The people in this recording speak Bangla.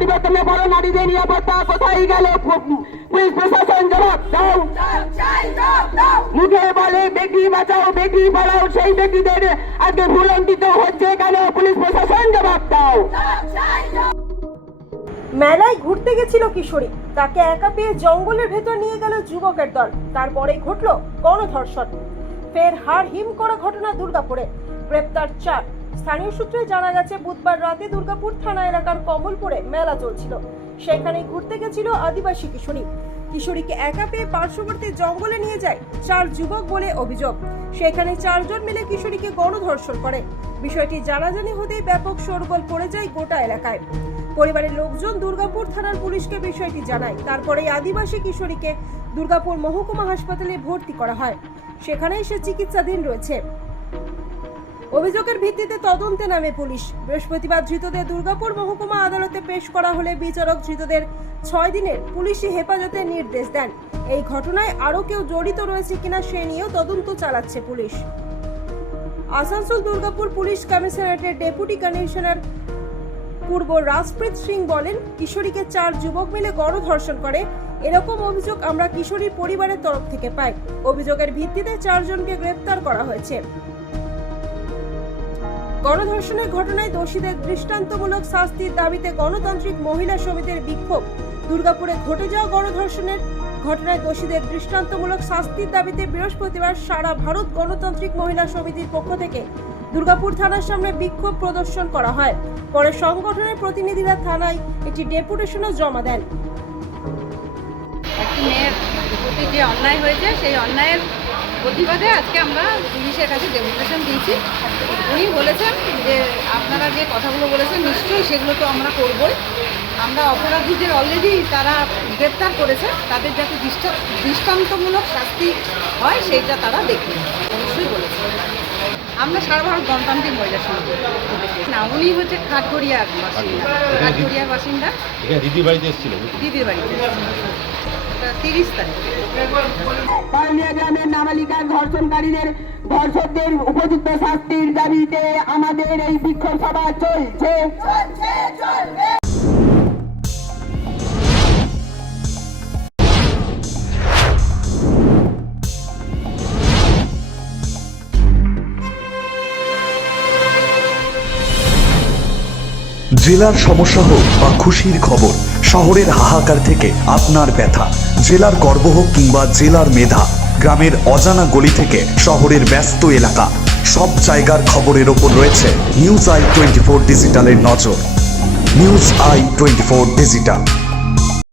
পরিবর্তনের পর নারীদের নিরাপত্তা কোথায় গেল? পুলিশ প্রশাসন জবাব দাও। মুখে বলে বেটি বাঁচাও বেটি পড়াও, সেই বেটিদের আজকে ভুলণ্ঠিত হচ্ছে কেন? পুলিশ প্রশাসন জবাব দাও। মেলায় ঘুরতে গেছিল কিশোরী, তাকে একা পেয়ে জঙ্গলের ভেতর নিয়ে গেল যুবকের দল। তারপরেই ঘটল গণধর্ষণ। ফের হাড় হিম করা ঘটনা দুর্গাপুরে, গ্রেপ্তার 4। স্থানীয় সূত্রে জানা গেছে বুধবার রাতে দুর্গাপুর থানা এলাকার কমলপুরে মেলা চলছিল। সেখানে ঘুরতে গেছিল আদিবাসী কিশোরী। কিশোরীকে একা পেয়ে পার্শ্ববর্তী জঙ্গলে নিয়ে যায় 4 যুবক বলে অভিযোগ। সেখানে 4 জন মিলে কিশোরীকে গণধর্ষণ করে। বিষয়টি জানাজানি হতেই ব্যাপক শোরগোল পড়ে যায় গোটা এলাকায়। পরিবারের লোকজন দুর্গাপুর থানার পুলিশকে বিষয়টি জানায়। তারপরে আদিবাসী কিশোরীকে দুর্গাপুর মহকুমা হাসপাতালে ভর্তি করা হয়। সেখানেই সে চিকিৎসাধীন রয়েছে। অভিযোগের ভিত্তিতে তদন্তে নামে পুলিশ। বৃহস্পতিবার ধৃতদের দুর্গাপুর মহকুমা আদালতে পেশ করা হলে বিচারক ধৃতদের 6 দিনের পুলিশি হেফাজতের নির্দেশ দেন। এই ঘটনায় আরও কেউ জড়িত রয়েছে কিনা সে নিয়েও তদন্ত চালাচ্ছে পুলিশ। আসানসোল দুর্গাপুর পুলিশ কমিশনারেটের ডেপুটি কমিশনার পূর্ব রাজপ্রীত সিং বলেন, কিশোরীকে 4 যুবক মিলে গণধর্ষণ করে এরকম অভিযোগ আমরা কিশোরীর পরিবারের তরফ থেকে পাই। অভিযোগের ভিত্তিতে 4 জনকে গ্রেফতার করা হয়েছে। গণধর্ষণের ঘটনায় দোষীদের দৃষ্টান্তমূলক শাস্তির দাবিতে গণতান্ত্রিক মহিলা সমিতির বিক্ষোভ। দুর্গাপুরে ঘটে যাওয়া গণধর্ষণের ঘটনায় দোষীদের দৃষ্টান্তমূলক শাস্তির দাবিতে বৃহস্পতিবার সারা ভারত গণতান্ত্রিক মহিলা সমিতির পক্ষ থেকে দুর্গাপুর থানার সামনে বিক্ষোভ প্রদর্শন করা হয়। পরে সংগঠনের প্রতিনিধিরা থানায় একটি ডেপুটেশনও জমা দেন। একটি মেয়ের প্রতি যে অন্যায় হয়েছে সেই অন্যায়ের প্রতিবাদে আজকে আমরা পুলিশের কাছে ডেপুটেশন দিয়েছি। উনি বলেছেন যে আপনারা যে কথাগুলো বলেছেন নিশ্চয়ই সেগুলো তো আমরা করবই। আমরা অপরাধীদের অলরেডি তারা গ্রেপ্তার করেছে, তাদের যাতে দৃষ্টান্তমূলক শাস্তি হয় সেইটা তারা দেখবে অবশ্যই বলেছে। আমরা সারা ভারত গণতান্ত্রিক মহিলা সমিতি না, উনি হচ্ছে খাটগড়িয়ার বাসিন্দা। দিদির বাড়িতে এসেছিলেন? দিদির বাড়িতে 30 তারিখ। পানিয়া গ্রামের নাবালিকার ধর্ষণকারীদের ধর্ষকদের উপযুক্ত শাস্তির দাবিতে আমাদের এই বিক্ষোভ সভা চলছে। জেলার সমস্যা হোক বা খুশির খবর, শহরের হাহাকার থেকে আপনার ব্যথা, জেলার গর্ব হোক কিংবা জেলার মেধা, গ্রামের অজানা গলি থেকে শহরের ব্যস্ত এলাকা, সব জায়গার খবরের ওপর রয়েছে নিউজ আই 24 ডিজিটালের নজর। News I 24 digital.